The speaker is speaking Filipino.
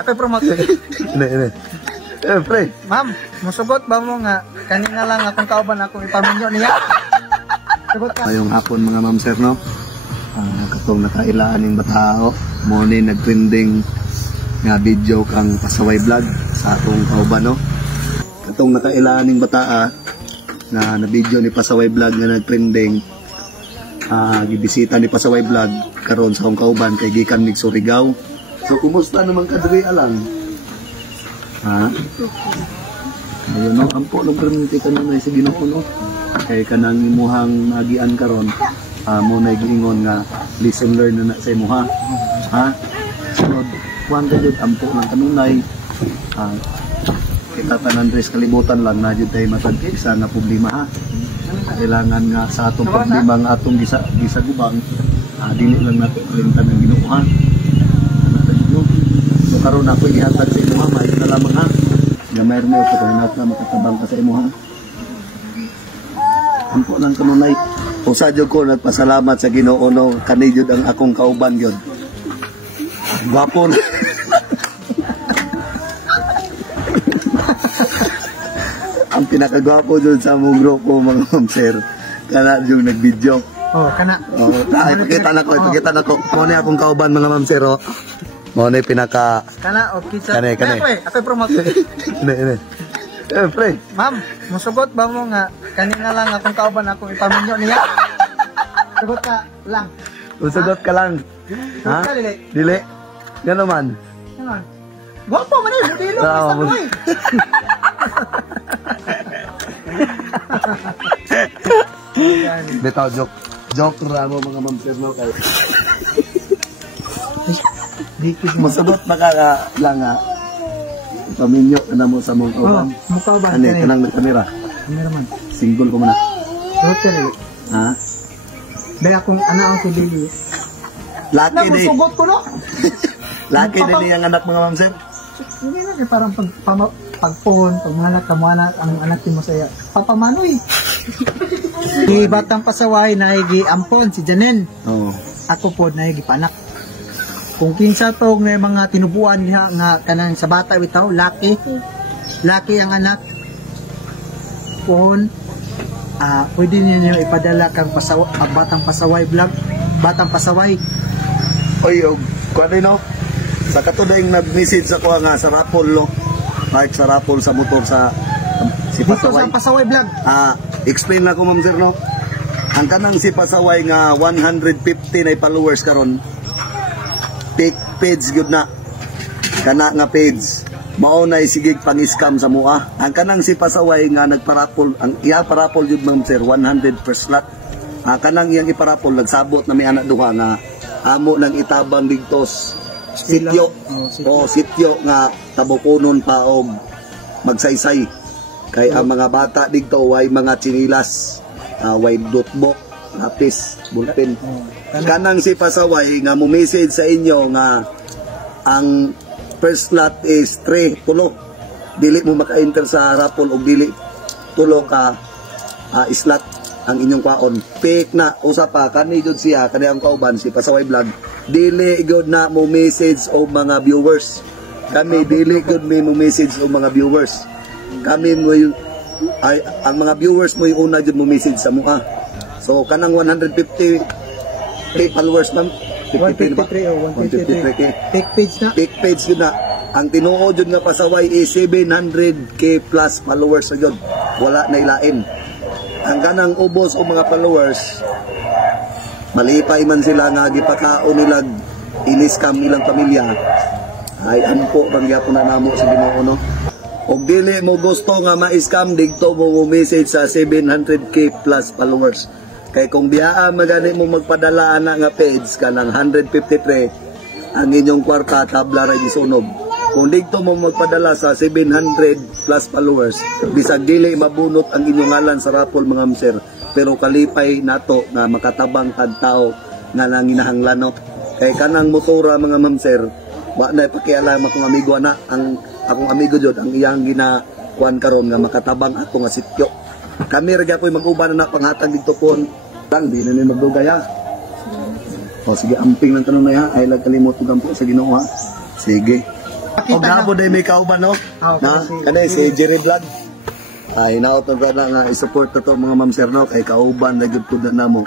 Ako promote. Ini. Pre. Ma'am, musugot ba mo nga kanina lang akong kauban akong ipaminyo niya? Sugot ka. Ngayong hapon mga ma'am sir no. Katong nakailaan ng batao mo ni nagtrending nga video kang pasaway vlog sa atong kauban no. Katong nakailaan ng bataa na video ni pasaway vlog nga nagtrending. Gibisita ni pasaway vlog karon sa akong kauban kay gikan mig Surigao. So kumusta naman ka diri alang? Ayun no, ampo nung perminti ka na sa Ginoo no. Kay kanang imuhang magian karon, mo na giingon nga listen learn na sa imuha. Sunod, kuan ka jud ampo lang kanunay. Kita tanan res kalibutan lang na jud tay matagkik sa na problema ha. Kailangan nga sa atong problema nga atong gisagubang, dili lang nato kalimtan ng Ginoo ha. So karon ako ihatag sa imuha, may na lamang ha. Nga mayroon mo ito kung na makatabang ka sa imuha. Ampo lang kanunay. Usa jud ko nagpasalamat sa Ginoo no, kani jud ang akong kauban gyud. Gwapo. Ang pinakagwapo jud sa among grupo mga ma'am sir. Kana jud nag-video. Oh, kana. Oh, ipakita nako. Mo ni akong kauban mga ma'am sir. Mo ni pinaka kana okay sa. Kani. Ako promote. Ini. Pre. Ma'am, musugot ba mo nga kanina lang akong kauban akong ipaminyo niya? Sugot ka lang. Usagot ka lang. Sugot ka, dili. Dili. Gano man. Naman. Gwapo man eh, dilo basta ko eh. Betaw joke ra mo mga ma'am sir no kay. Masabot na ka lang nga. Paminyo na mo sa mong kauban. Mukha ba? Ano kanang nagkamera? Kamera man. Single ko muna. Sugot ka, dili. Dahil akong anak ang kudili. Lucky day. Sugot ko no? Lucky day ang anak mga ma'am sir. Hindi na kaya parang pagpon, pagmanak, kamuanak, ang anak mo saya. Papamanoy. Di batang pasaway na ampon si Janen. Oo. Ako po na panak. Kung kinsa to ng mga tinubuan niya nga kanang sa bata bitaw, laki ang anak. Kung pwede niyo ipadala kang batang pasaway vlog, batang pasaway. Oy, kuan no. Sa katudaing nag-message ako nga sa Rapol no. Like sa Rapol sa motor sa si Pasaway. Dito sa Pasaway vlog. Explain na ko ma'am sir no. Ang kanang si Pasaway nga 150 na followers karon. Page gyud na. Kana nga page. Mao na sigig pang-scam sa mua. Ang kanang si Pasaway nga nagparapol, ang iya parapol gyud ma'am sir 100 per slot. Kanang iyang iparapol nagsabot na may anak duha nga amo nang itabang digtos sityo. Sityo nga tabukunon pa og magsaysay. Kay ang mga bata dito way mga chinilas, way notebook, lapis, bulpen. Kanang si Pasaway nga mo message sa inyo nga ang first slot is 3 tulo. Dili mo maka-enter sa raffle og dili tulo ka slot ang inyong kwaon. Fake na usa pa kani jud siya kani ang kauban si Pasaway vlog. Dili gud na mo message og mga viewers. Kami dili gud mo message og mga viewers. Kami mo ang mga viewers mo yung una jud mo message sa mukha. So kanang 150 followers ma'am. 153 o 153. Fake page na. Fake page yun na. Ang tinuod yun nga Pasaway is 700k plus followers na yun. Wala na ilain. Ang kanang ubos o mga followers, malipay man sila nga gipakao nilag iniskam nilang pamilya. Ay anpo bangya po na namo sa Ginoo no. Og dili mo gusto nga ma-scam digto mo message sa 700k plus followers. Kay kung diha magani mo magpadala ana nga page kanang 153 ang inyong kwarta tabla ra gisunog. Kung digto mo magpadala sa 700 plus followers, bisag dili mabunot ang inyong ngalan sa raffle mga msir. Pero kalipay nato na makatabang kag tao nga nanginahanglan no. Kay kanang motora mga mamsir, wa na pakialam akong amigo ana, ang akong amigo jud ang iyang ginakuan karon nga makatabang ato nga sityo. Kami ra gyud mag-uban na panghatag dito pon. Lang di na ni magdugay ha. O sige, amping lang tanong na ha. Ay lang kalimot ko po sa Ginoo ha. Sige. O gabo day may kauban no? Na kanay si Jerry Vlog. Hinaot na nga i-support na to mga ma'am sir no kay kauban na gyud pud na namo.